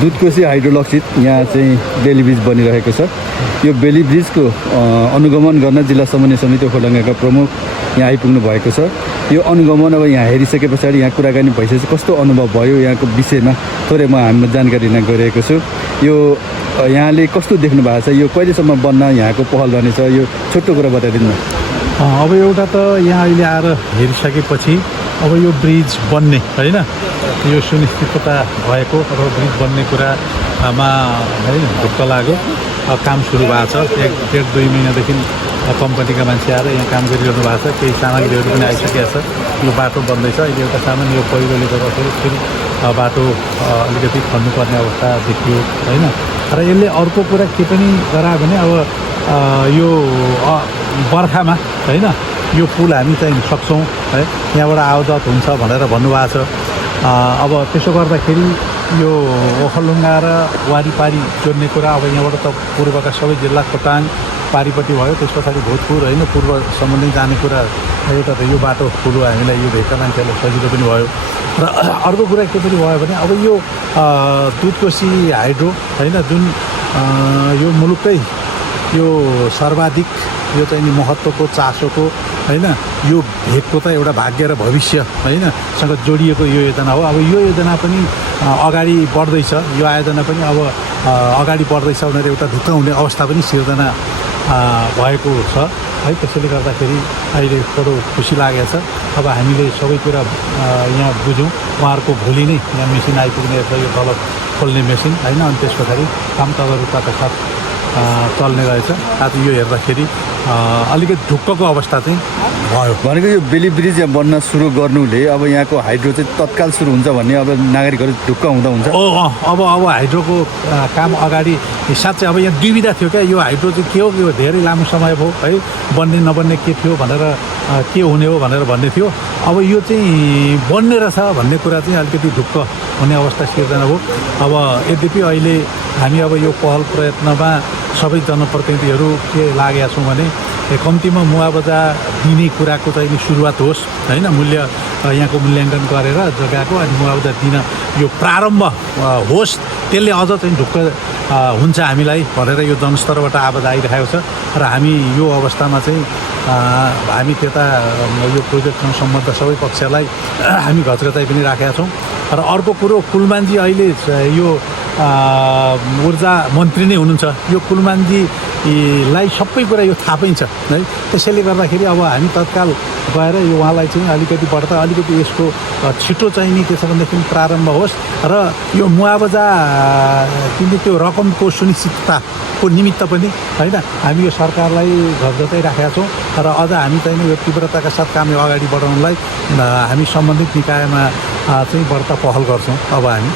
दुधकोशी हाइड्रोलक्सित यहाँ चाहिँ बेली ब्रिज बनिरहेको छ। यो बेली ब्रिजको अनुगमन गर्न जिल्ला समन्वय समिति खोलङ्गाका प्रमुख यहाँ आइपुग्नु भएको छ। यो अनुगमन अब यहाँ हेरिसके पछाडि यहाँ कुराकानी भइसकेपछि कस्तो अनुभव भयो यहाँको विषयमा थोरै म हामीमा जानकारी लिन गइरहेको छु। यो यहाँले कस्तो देख्नु भएको छ, यो कहिलेसम्म बन्न यहाँको पहल रहनेछ, यो छोटो कुरा बताइदिनु न। अब एउटा त यहाँ अहिले आएर हेरिसकेपछि अब यो ब्रिज बन्ने होइन, यो सुनिश्चितता भएको अब ब्रिज बन्ने कुरामा है ढुक्क लाग्यो। काम सुरु भएको छ, 1.5-2 महिनादेखि कम्पनीका मान्छे आएर यहाँ काम गरिरहनु भएको छ। केही सामग्रीहरू पनि आइसकेको छ। यो बाटो बन्दैछ। अहिले एउटा सामान्य पहिरोले गर्दाखेरि फेरि बाटो अलिकति खन्नुपर्ने अवस्था देखियो होइन। र यसले अर्को कुरा के पनि गरायो भने अब यो बर्खामा होइन यो पुल हामी चाहिँ सक्छौँ है, यहाँबाट आवजात हुन्छ भनेर भन्नुभएको छ। अब त्यसो गर्दाखेरि यो ओखलढुङ्गा र वारिपारी जोड्ने कुरा अब यहाँबाट त पूर्वका सबै जिल्ला खोटाङ पारिपट्टि भयो, त्यस पछाडि भोजपुर होइन पूर्वसम्म नै जाने कुरा एउटा त यो बाटो ठुलो हामीलाई यो भेका मान्छेहरूलाई सजिलो पनि भयो। र अर्को कुरा के पनि भयो भने अब यो दुधकोशी हाइड्रो होइन जुन यो मुलुककै यो सर्वाधिक यो चाहिँ नि महत्त्वको चासोको होइन यो भेगको त एउटा भाग्य र भविष्य हैनसँग जोडिएको यो योजना हो। अब यो योजना पनि अगाडि बढ्दैछ, यो आयोजना पनि अब अगाडि बढ्दैछ भनेर एउटा ढुक्क हुने अवस्था पनि सिर्जना भएको छ है। त्यसैले गर्दाखेरि अहिले बडो खुसी लागेको छ। अब हामीले सबै कुरा यहाँ बुझ्यौँ। उहाँहरूको भोलि नै यहाँ मेसिन आइपुग्ने छ, यो तल खोल्ने मेसिन होइन। अनि त्यस पछाडि काम तदारुकताका साथ चल्ने रहेछ। आज यो हेर्दाखेरि अलिकति ढुक्कको अवस्था चाहिँ भयो। भनेको यो बेली ब्रिज यहाँ बन्न सुरु गर्नुले अब यहाँको हाइड्रो चाहिँ तत्काल सुरु हुन्छ भन्ने अब नागरिकहरू ढुक्क हुँदा हुन्छ। अब हाइड्रोको काम अगाडि साँच्चै अब यहाँ दुविधा थियो क्या, यो हाइड्रो चाहिँ के हो, यो धेरै लामो समय भयो है, बन्ने नबन्ने के थियो भनेर के हुने हो भनेर भन्ने थियो। अब यो चाहिँ बन्ने रहेछ भन्ने कुरा चाहिँ अलिकति ढुक्क हुने अवस्था सिर्जना हो। अब यद्यपि अहिले हामी अब यो पहल प्रयत्नमा सबै जनप्रतिनिधिहरू के लागेका छौँ भने कम्तीमा मुआवजा दिने कुराको चाहिँ सुरुवात होस् होइन। मूल्य यहाँको मूल्याङ्कन गरेर जग्गाको अनि मुआवजा दिन यो प्रारम्भ होस्, त्यसले अझ चाहिँ ढुक्क हुन्छ हामीलाई भनेर यो जनस्तरबाट आवाज आइरहेको छ। र हामी यो अवस्थामा चाहिँ हामी त्यता यो प्रोजेक्टसँग सम्बद्ध सबै पक्षलाई हामी घचघचाइ पनि राखेका छौँ। र अर्को कुरो कुलमानजी अहिले यो ऊर्जा मन्त्री नै हुनुहुन्छ। यो कुलमानजीलाई सबै कुरा यो थाहा पनि छ है। त्यसैले गर्दाखेरि अब हामी तत्काल गएर यो उहाँलाई चाहिँ अलिकति बढ्दा अलिकति यसको छिटो चाहिँ नि त्यसो भनेदेखि प्रारम्भ होस् र यो मुआवजा किनकि त्यो रकमको सुनिश्चितताको निमित्त पनि होइन हामी यो सरकारलाई घचघचाइ राखेका छौँ। र अझ हामी चाहिँ यो तीव्रताका साथ काम अगाडि बढाउनलाई हामी सम्बन्धित निकायमा चाहिँ बढ्ता पहल गर्छौँ अब हामी।